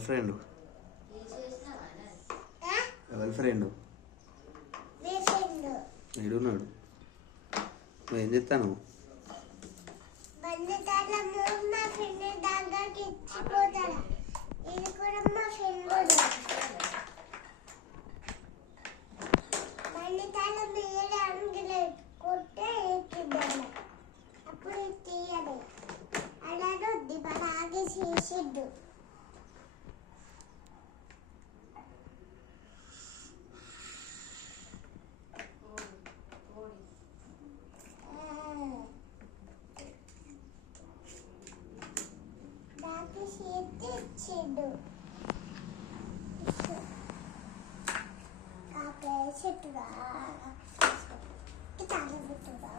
ఎవరి ఫ్రెండ్ ఎవరి ఫ్రెండ్ ఏడున్నాడు? నువ్వు ఏం చెప్తాను? అప్పుడు తీయదు అలాగే దిబలాగే చేసిద్దు. దానికి చేతి ఇచ్చిండు. కాపే చెట్టుగా తాగబెట్టుగా